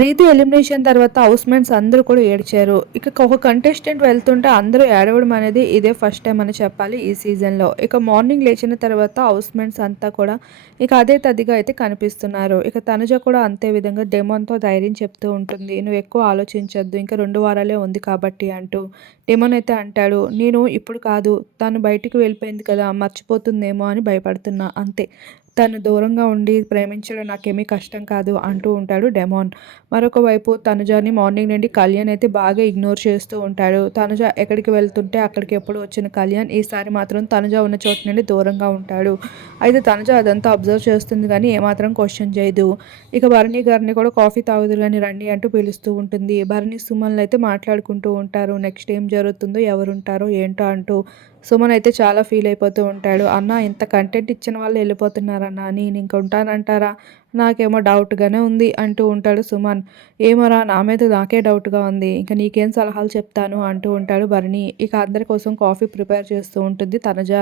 రీతి ఎలిమినేషన్ తర్వాత house mates అందరూ కూడా ఏడ్చారు. ఇక ఒక కంటెస్టెంట్ వెళ్తుంటే అందరూ ఏడవడం అనేది ఇదే ఫస్ట్ టైం అని చెప్పాలి ఈ సీజన్లో ఇక మార్నింగ్ లేచిన తర్వాత హౌస్ మేట్స్ అంతా కూడా ఇక అదే తదిగా అయితే కనిపిస్తున్నారు. ఇక తనుజ కూడా అంతే విధంగా డెమోన్తో ధైర్యం చెప్తూ ఉంటుంది. నువ్వు ఎక్కువ ఆలోచించొద్దు. ఇంకా రెండు వారాలే ఉంది కాబట్టి అంటూ డెమోన్ అయితే అంటాడు. నేను ఇప్పుడు కాదు. తను బయటికి వెళ్ళిపోయింది కదా. మర్చిపోతుందేమో అని భయపడుతున్నా. అంతే. తను దూరంగా ఉండి ప్రేమించడం నాకేమీ కష్టం కాదు అంటూ ఉంటాడు డెమాన్. మరొక వైపు తనుజాని మార్నింగ్ నుండి కళ్యాణ్ అయితే బాగా ఇగ్నోర్ చేస్తూ ఉంటాడు. తనుజ ఎక్కడికి వెళ్తుంటే అక్కడికి ఎప్పుడు వచ్చిన కళ్యాణ్ ఈసారి మాత్రం తనుజ ఉన్న చోటు నుండి దూరంగా ఉంటాడు. అయితే తనుజ అదంతా అబ్జర్వ్ చేస్తుంది కానీ ఏమాత్రం క్వశ్చన్ చేయదు. ఇక భరణి గారిని కూడా కాఫీ తాగుదురు కానీ రండి అంటూ పిలుస్తూ ఉంటుంది. భరణి సుమన్లు అయితే మాట్లాడుకుంటూ ఉంటారు. నెక్స్ట్ ఏం జరుగుతుందో ఎవరుంటారో ఏంటో అంటూ సుమన్ అయితే చాలా ఫీల్ అయిపోతూ ఉంటాడు. అన్న ఇంత కంటెంట్ ఇచ్చిన వాళ్ళు వెళ్ళిపోతున్నారన్న నేను ఇంక ఉంటానంటారా? నాకేమో డౌట్గానే ఉంది అంటూ ఉంటాడు సుమన్. ఏమోరా నా మీద నాకే డౌట్గా ఉంది. ఇంకా నీకేం సలహాలు చెప్తాను అంటూ ఉంటాడు భరణి. ఇక అందరి కోసం కాఫీ ప్రిపేర్ చేస్తూ ఉంటుంది తనజ.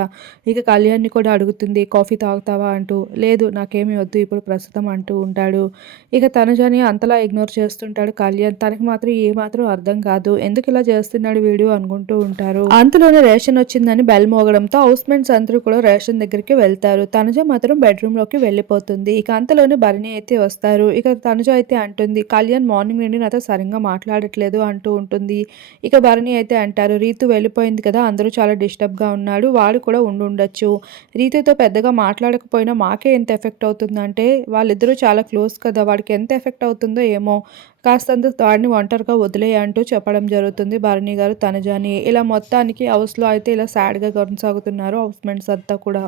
ఇక కళ్యాణ్ని కూడా అడుగుతుంది కాఫీ తాగుతావా? అంటూ. లేదు నాకేమీ వద్దు ఇప్పుడు ప్రస్తుతం అంటూ ఉంటాడు. ఇక తనుజని అంతలా ఇగ్నోర్ చేస్తుంటాడు కళ్యాణ్. తనకి మాత్రం ఏ మాత్రం అర్థం కాదు. ఎందుకు ఇలా చేస్తున్నాడు వీడియో అనుకుంటూ ఉంటారు. అంతలోనే రేషన్ వచ్చిందని బెల్ మోగడంతో హౌస్ మేట్స్ అందరూ కూడా రేషన్ దగ్గరికి వెళ్తారు. తనుజ మాత్రం బెడ్రూమ్లోకి వెళ్ళిపోతుంది. ఇక అంతలోనే భరణి అయితే వస్తారు. ఇక తనుజ అయితే అంటుంది కళ్యాణ్ మార్నింగ్ నుండి నాతో సరిగ్గా మాట్లాడట్లేదు అంటూ ఉంటుంది. ఇక భరణి అయితే అంటారు రీతు వెళ్ళిపోయింది కదా అందరూ చాలా డిస్టర్బ్గా ఉన్నాడు వాడు కూడా ఉండి ఉండొచ్చు. రీతుతో పెద్దగా మాట్లాడకపోయినా మాకే ఎంత ఎఫెక్ట్ అవుతుందంటే వాళ్ళిద్దరూ చాలా క్లోజ్ కదా వాడికి ఎంత ఎఫెక్ట్ అవుతుందో ఏమో. కాస్తంత వాడిని ఒంటరిగా వదిలేయంటూ చెప్పడం జరుగుతుంది భరణి గారు తనుజాని. ఇలా మొత్తానికి హౌస్లో అయితే ఇలా సాడ్గా కొనసాగుతున్నారు హౌస్ మెంట్స్ అంతా కూడా.